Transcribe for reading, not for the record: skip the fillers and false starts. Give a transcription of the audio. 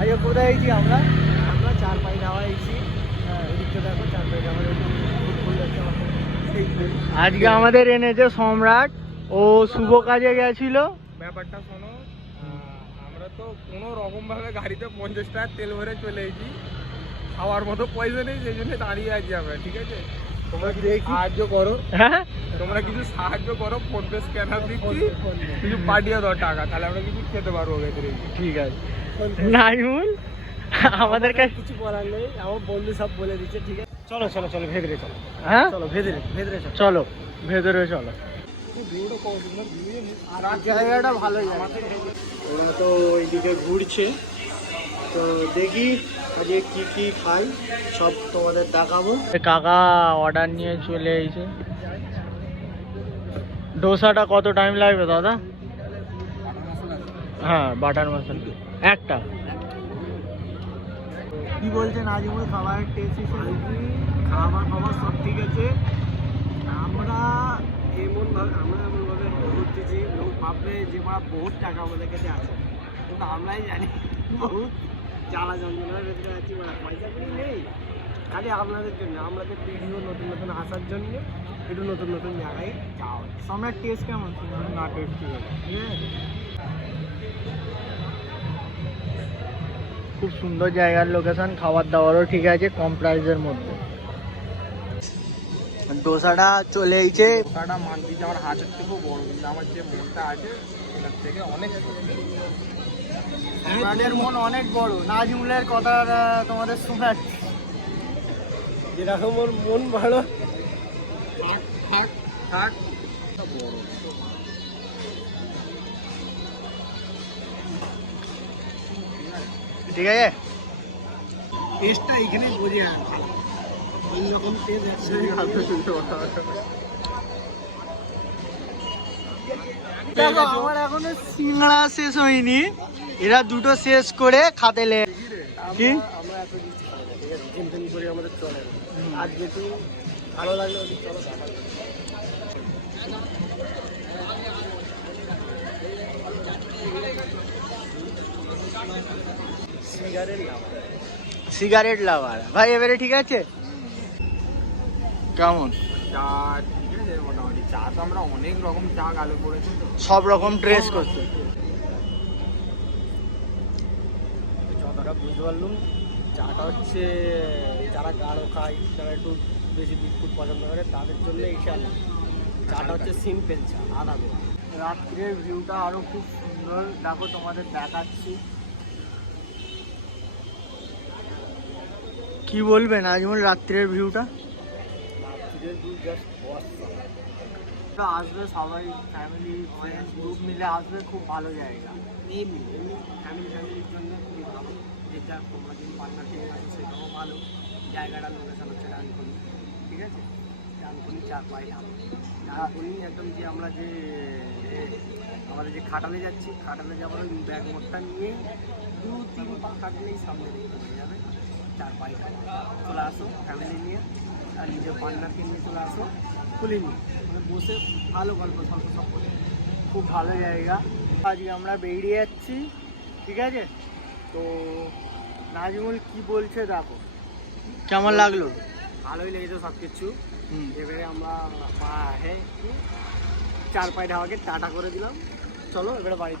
আজকে কোথায় এসেছি আমরা? আমরা চার পাই ধাওয়া এসেছি। এদিকটা দেখো, চার পাই ধাওয়ার আজকে আমাদের এনেছে সম্রাট, ও শুভ কাজে গেছিল। ব্যাপারটা শোনো, আমরা তো কোনো রকম ভাবে গাড়িতে 50 টাকা তেল ভরে চলে এসেছি, খাওয়ার মতো পয়সা নেই, সেই জন্য দাঁড়িয়ে আছি আমরা। ঠিক আছে, তোমরা কিছু সাহায্য করো। হ্যাঁ, তোমরা কিছু সাহায্য করো, ফোন পে স্ক্যানার দিচ্ছি, কিছু পাঠিয়ে দাও টাকা, তাহলে আমরা কিছু খেতে পারবো ভেতরে। ঠিক আছে নাইমুল, আমাদের কাছে কিছু বলার নেই, আমার বন্ধু সব বলে দিচ্ছে। ঠিক আছে, চলো চলো চলো ভেতরে চলো। হ্যাঁ চলো ভেতরে ভেতরে চলো, ভেতরে চলো। জায়গাটা ভালো জায়গা। ওরা তো ওইদিকে ঘুরছে, তো দেখি আজকে কি কি খাই সব তোমাদের দেখাবো। কাকা অর্ডার নিয়ে চলে এসেছে। ডোসাটা কত টাইম লাগবে দাদা? হ্যাঁ, বাটার মশলা একটা। কি বলছেন নাজিমুল, খাবারের টেস্ট খাবার সব ঠিক আছে। আমরা এমনভাবে ঘুরতেছি, লোক ভাববে যে বহুত টাকা আমাদের কাছে আছে, কিন্তু আমরাই জানি বহুত জ্বালা যন্ত্রণার ভেতরে আছি। পয়সা করি নেই, খালি আপনাদের জন্য, আমাদের ভিডিও নতুন নতুন আসার জন্য একটু নতুন নতুন জায়গায় যাওয়া। সম্রাট টেস্ট কেমন ছিল? না, টেস্ট ঠিক আছে। খুব সুন্দর জায়গার লোকেশন, খাবার দাবারও ঠিক আছে, কম প্রাইসের মধ্যে। ডোসাটা চলে এসেছে। ডোসাটা মানছি যে আমার হাতের থেকেও বড়, কিন্তু আমার যে মনটা আছে সেটার থেকে অনেক সম্রাটের মন অনেক বড়। নাজিমুলের কথা তোমাদের সম্রাট যেরকম ওর মন ভালো, থাক থাক বড়। ঠিক আছে, টেস্টটা এখানে বোঝে আর অন্যরকম টেস্ট। দেখো, আমার এখনো সিঙ্গড়া শেষ হয়নি, এরা দুটো শেষ করে খাতে লে। কি আমরা এত কিছু খাই না, ঠিক আছে, চিন্তা করে আমাদের চলে না। আজকে একটু ভালো লাগলো, চলো। সিগারেট লাভার ভাই, এবারে ঠিক আছে? কেমন চা? ঠিক আছে মোটামুটি। চা তো আমরা অনেক রকম চা আলু করেছি, তো সব রকম ট্রেস করছে। যতটা বুঝতে পারলাম, চাটা হচ্ছে যারা গাঢ় খায়, যারা একটু বেশি বিস্কুট পছন্দ করে, তাদের জন্য এই চাটা হচ্ছে সিম্পল চা, আদা দেওয়া। রাত্রের ভিউটা আরও খুব সুন্দর, দেখো তোমাদের দেখাচ্ছি। কি বলবেন আজমল রাত্রের ভিউটা? রাত্রের ভিউ জাস্ট আসবে সবাই, ফ্যামিলি ফ্রেন্ডস গ্রুপ মিলে আসবে, খুব ভালো জায়গা। এমনি ফ্যামিলির জন্য খুবই ভালো, যেটা তোমরা যদি পান্না থেকে আসো সেটাও ভালো। জায়গাটা লোকেশন হচ্ছে ডানকুনি, ঠিক আছে, ডানকুনি চার পাই ডানকুনি একদম। যে আমরা যে আমাদের যে খাটালে যাচ্ছি, খাটালে যাবার ওই ব্যাগ মোড়টা নিয়ে 2-3 পা হাঁটলেই সামনে দেখতে পেয়ে যাবে চার পাই। চলে আসো ফ্যামিলি নিয়ে, আর নিজের পান্নাকে নিয়ে চলে আসো, খুলে নিয়ে বসে ভালো গল্প সল্প সব করে, খুব ভালো জায়গা। আজকে আমরা বেরিয়ে যাচ্ছি, ঠিক আছে। তো নাজিমুল কি বলছে দেখো, কেমন লাগলো? ভালোই লেগেছে সব কিছু। এবারে আমরা চার পাই ধাওয়াকে টাটা করে দিলাম, চলো এবারে বাড়ি।